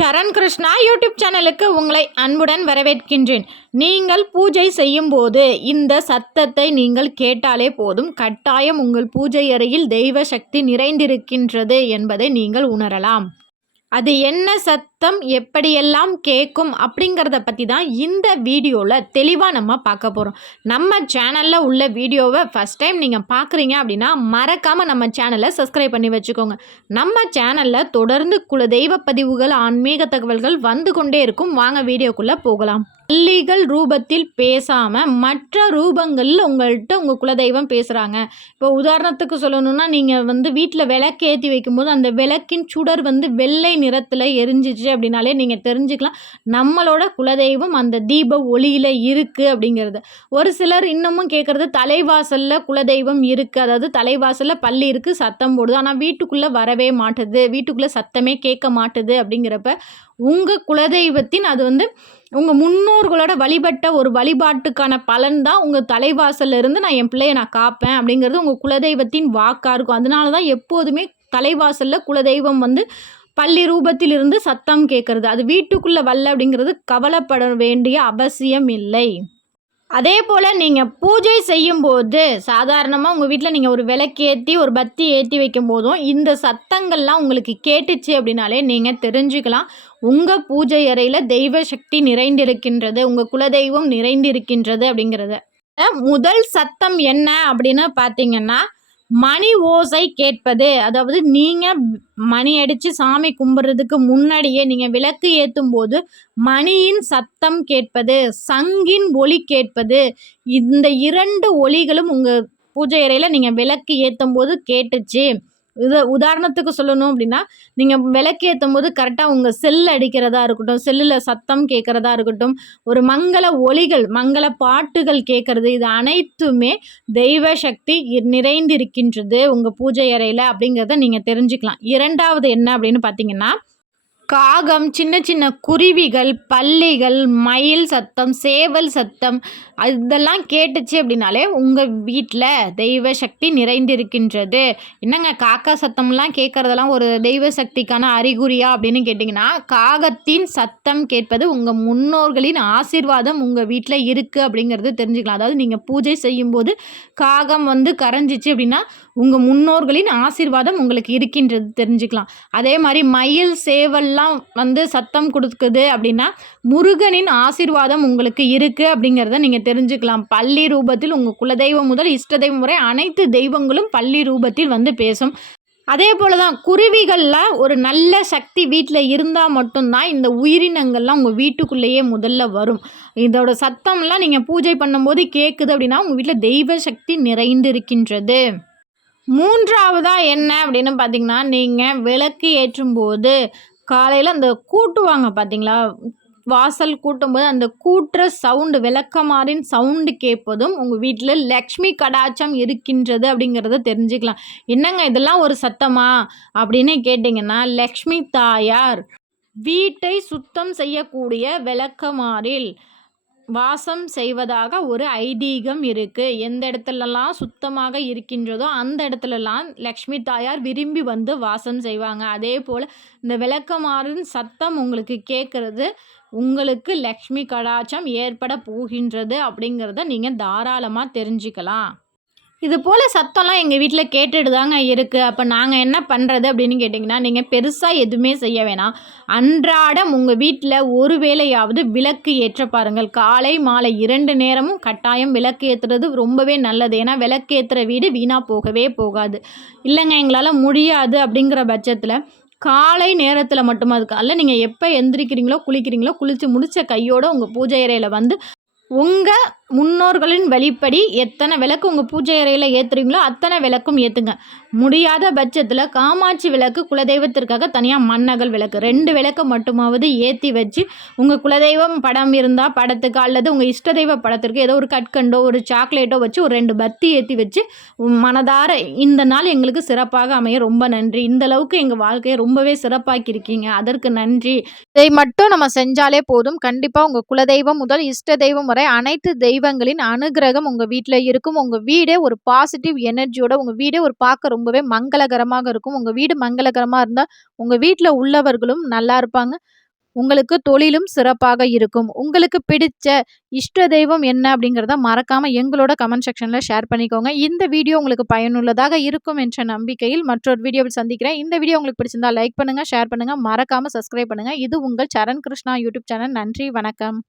சரண் Krishna YouTube சேனலுக்கு உங்களை அன்புடன் வரவேற்கின்றேன். நீங்கள் பூஜை செய்யும்போது இந்த சத்தத்தை நீங்கள் கேட்டாலே போதும். கட்டாயம் உங்கள் பூஜை அறையில் தெய்வ சக்தி நிறைந்திருக்கின்றது என்பதை நீங்கள் உணரலாம். அது என்ன சத் சத்தம் எப்படியெல்லாம் கேட்கும் அப்படிங்கிறத பற்றி தான் இந்த வீடியோவில் தெளிவாக நம்ம பார்க்க போகிறோம் நம்ம சேனலில் உள்ள வீடியோவை ஃபஸ்ட் டைம் நீங்கள் பார்க்குறீங்க அப்படின்னா மறக்காமல் நம்ம சேனலை சப்ஸ்கிரைப் பண்ணி வச்சுக்கோங்க. நம்ம சேனலில் தொடர்ந்து குலதெய்வ பதிவுகள் ஆன்மீக தகவல்கள் வந்து கொண்டே இருக்கும். வாங்க வீடியோக்குள்ளே போகலாம். பள்ளிகள் ரூபத்தில் பேசாமல் மற்ற ரூபங்களில் உங்கள்கிட்ட உங்கள் குலதெய்வம் பேசுகிறாங்க இப்போ உதாரணத்துக்கு சொல்லணும்னா நீங்கள் வந்து வீட்டில் விளக்கு ஏற்றி வைக்கும்போது அந்த விளக்கின் சுடர் வந்து வெள்ளை நிறத்தில் எரிஞ்சிச்சு அப்படின்னாலே நீங்கள் தெரிஞ்சுக்கலாம். நம்மளோட குலதெய்வம் அந்த தீப ஒளியில் இருக்குது அப்படிங்கிறது. ஒரு சிலர் இன்னமும் கேட்குறது தலைவாசலில் குலதெய்வம் இருக்குது அதாவது தலைவாசலில் பள்ளி இருக்குது சத்தம் போடுது. ஆனால் வீட்டுக்குள்ளே வரவே மாட்டுது. வீட்டுக்குள்ளே சத்தமே கேட்க மாட்டுது அப்படிங்கிறப்ப உங்கள் குலதெய்வத்தின் அது வந்து உங்கள் முன்னோர்களோட வழிபட்ட ஒரு வழிபாட்டுக்கான பலன் தான் உங்கள் தலைவாசல்ல இருந்து நான் என் பிள்ளைய நான் காப்பேன் அப்படிங்கிறது உங்கள் குலதெய்வத்தின் வாக்காக இருக்கும். அதனால தான் எப்போதுமே தலைவாசலில் குலதெய்வம் வந்து பள்ளி ரூபத்திலிருந்து சத்தம் கேட்கறது. அது வீட்டுக்குள்ளே வரல அப்படிங்கிறது கவலைப்பட வேண்டிய அவசியம் இல்லை. அதே போல் நீங்கள் பூஜை செய்யும்போது சாதாரணமாக உங்கள் வீட்டில் நீங்கள் ஒரு விளக்கேற்றி ஒரு பத்தி ஏற்றி வைக்கும் போதும் இந்த சத்தங்கள்லாம் உங்களுக்கு கேட்டுச்சு அப்படின்னாலே நீங்கள் தெரிஞ்சுக்கலாம். உங்கள் பூஜை அறையில் தெய்வ சக்தி நிறைந்திருக்கின்றது உங்கள் குலதெய்வம் நிறைந்திருக்கின்றது அப்படிங்கிறத. முதல் சத்தம் என்ன அப்படின்னு பார்த்தீங்கன்னா மணி ஓசை கேட்பது. அதாவது நீங்கள் மணி அடித்து சாமி கும்பிட்றதுக்கு முன்னாடியே நீங்கள் விளக்கு ஏற்றும் போது மணியின் சத்தம் கேட்பது சங்கின் ஒலி கேட்பது. இந்த இரண்டு ஒலிகளும் உங்கள் பூஜை அறையில் நீங்கள் விளக்கு ஏற்றும் போது கேட்டுச்சு. இது உதாரணத்துக்கு சொல்லணும் அப்படின்னா நீங்கள் விளக்கேற்றும் போது கரெக்டாக உங்கள் செல் அடிக்கிறதா இருக்கட்டும் செல்லில் சத்தம் கேட்குறதா இருக்கட்டும் ஒரு மங்கள ஒளிகள் மங்கள பாட்டுகள் கேட்குறது இது அனைத்துமே தெய்வ சக்தி நிறைந்திருக்கின்றது உங்கள் பூஜை அறையில் அப்படிங்கிறத நீங்கள் தெரிஞ்சுக்கலாம். இரண்டாவது என்ன அப்படின்னு பார்த்தீங்கன்னா காகம் சின்ன சின்ன குருவிகள் பல்லிகள் மயில் சத்தம் சேவல் சத்தம் இதெல்லாம் கேட்டுச்சு அப்படின்னாலே உங்கள் வீட்டில் தெய்வ சக்தி நிறைந்திருக்கின்றது. என்னங்க காக்கா சத்தம்லாம் கேட்குறதெல்லாம் ஒரு தெய்வ சக்திக்கான அறிகுறியா அப்படின்னு கேட்டிங்கன்னா காகத்தின் சத்தம் கேட்பது உங்கள் முன்னோர்களின் ஆசிர்வாதம் உங்கள் வீட்டில் இருக்குது அப்படிங்கிறது தெரிஞ்சுக்கலாம். அதாவது நீங்கள் பூஜை செய்யும்போது காகம் வந்து கரைஞ்சிச்சு அப்படின்னா உங்கள் முன்னோர்களின் ஆசிர்வாதம் உங்களுக்கு இருக்கின்றது தெரிஞ்சுக்கலாம். அதே மாதிரி மயில் சேவல்லாம் வந்து சத்தம் கொடுக்குது அப்படின்னா முருகனின் ஆசிர்வாதம் உங்களுக்கு இருக்குது அப்படிங்கிறத நீங்கள் தெரிஞ்சுக்கலாம். பள்ளி ரூபத்தில் உங்கள் குலதெய்வம் முதல் இஷ்ட தெய்வம் முறை அனைத்து தெய்வங்களும் பள்ளி ரூபத்தில் வந்து பேசும். அதே போல் தான் குருவிகளில் ஒரு நல்ல சக்தி வீட்டில் இருந்தால் மட்டும்தான் இந்த உயிரினங்கள்லாம் உங்கள் வீட்டுக்குள்ளேயே முதல்ல வரும். இதோட சத்தம்லாம் நீங்கள் பூஜை பண்ணும்போது கேட்குது அப்படின்னா உங்கள் வீட்டில் தெய்வ சக்தி நிறைந்து இருக்கின்றது மூன்றாவதாக என்ன அப்படின்னு பார்த்தீங்கன்னா நீங்கள் விளக்கு ஏற்றும்போது காலையில் அந்த கூட்டுவாங்க பார்த்தீங்களா வாசல் கூட்டும்போது அந்த கூட்டுற சவுண்டு விளக்கமாறின் சவுண்டு கேட்பதும் உங்கள் வீட்டில் லக்ஷ்மி கடாச்சம் இருக்கின்றது அப்படிங்கிறத தெரிஞ்சுக்கலாம். என்னங்க இதெல்லாம் ஒரு சத்தமா? அப்படின்னு கேட்டிங்கன்னா லக்ஷ்மி தாயார் வீட்டை சுத்தம் செய்யக்கூடிய விளக்கமாறில் வாசம் செய்வதாக ஒரு ஐதீகம் இருக்குது எந்த இடத்துலலாம் சுத்தமாக இருக்கின்றதோ அந்த இடத்துலலாம் லக்ஷ்மி தாயார் விரும்பி வந்து வாசம் செய்வாங்க. அதே போல் இந்த விளக்கமாறின் சத்தம் உங்களுக்கு கேட்குறது. உங்களுக்கு லக்ஷ்மி கடாச்சம் ஏற்பட போகின்றது அப்படிங்கிறத நீங்கள் தாராளமாக தெரிஞ்சுக்கலாம். இது போல் சத்தம்லாம் எங்கள் வீட்டில் கேட்டுட்டு தாங்க இருக்குது அப்போ நாங்கள் என்ன பண்ணுறது அப்படின்னு கேட்டிங்கன்னா நீங்கள் பெருசாக எதுவுமே செய்ய வேணாம். அன்றாடம் உங்கள் வீட்டில் ஒரு வேளையாவது விளக்கு ஏற்ற பாருங்கள். காலை மாலை இரண்டு நேரமும் கட்டாயம் விளக்கு ஏற்றுறது ரொம்பவே நல்லது. ஏன்னா விளக்கு ஏற்றுற வீடு வீணாக போகவே போகாது. இல்லைங்க எங்களால் முடியாது அப்படிங்கிற பட்சத்தில் காலை நேரத்தில் மட்டும் அதுக்கு அல்ல நீங்கள் எப்போ எந்திரிக்கிறீங்களோ குளிக்கிறீங்களோ குளித்து முடித்த கையோடு உங்கள் பூஜை அறையில் வந்து உங்கள் முன்னோர்களின் வழிப்படி எத்தனை விளக்கு உங்கள் பூஜை அறையில் ஏற்றுறீங்களோ அத்தனை விளக்கும் ஏற்றுங்க முடியாத பட்சத்தில் காமாட்சி விளக்கு குலதெய்வத்திற்காக தனியாக மண்ணகல் விளக்கு. ரெண்டு விளக்கு மட்டுமாவது ஏற்றி வச்சு உங்கள் குலதெய்வம் படம் இருந்தால் படத்துக்கு அல்லது உங்கள் இஷ்ட தெய்வ படத்திற்கு ஏதோ ஒரு கட்கண்டோ ஒரு சாக்லேட்டோ வச்சு ஒரு ரெண்டு பத்தி ஏற்றி வச்சு மனதார இந்த நாள் எங்களுக்கு சிறப்பாக அமைய ரொம்ப நன்றி. இந்த அளவுக்கு எங்கள் வாழ்க்கையை ரொம்பவே சிறப்பாக்கியிருக்கீங்க. அதற்கு நன்றி. இதை மட்டும் நம்ம செஞ்சாலே போதும். கண்டிப்பாக உங்கள் குலதெய்வம் முதல் இஷ்ட தெய்வம் வரை அனைத்து தெய்வ தெய்வங்களின் அனுகிரகம் உங்கள் வீட்டில் இருக்கும். உங்கள் வீடே ஒரு பாசிட்டிவ் எனர்ஜியோட உங்கள் வீடே ஒரு பார்க்க ரொம்பவே மங்களகரமாக இருக்கும். உங்கள் வீடு மங்களகரமாக இருந்தால் உங்கள் வீட்டில் உள்ளவர்களும் நல்லா இருப்பாங்க. உங்களுக்கு தொழிலும் சிறப்பாக இருக்கும். உங்களுக்கு பிடிச்ச இஷ்ட தெய்வம் என்ன அப்படிங்கிறத மறக்காமல் எங்களோட கமெண்ட் செக்ஷனில் ஷேர் பண்ணிக்கோங்க. இந்த வீடியோ உங்களுக்கு பயனுள்ளதாக இருக்கும் என்ற நம்பிக்கையில் மற்றொரு வீடியோவில் சந்திக்கிறேன். இந்த வீடியோ உங்களுக்கு பிடிச்சிருந்தா லைக் பண்ணுங்கள் ஷேர் பண்ணுங்கள் மறக்காமல் சப்ஸ்கிரைப் பண்ணுங்கள் இது உங்கள் சரண் கிருஷ்ணா யூடியூப் சேனல். நன்றி வணக்கம்.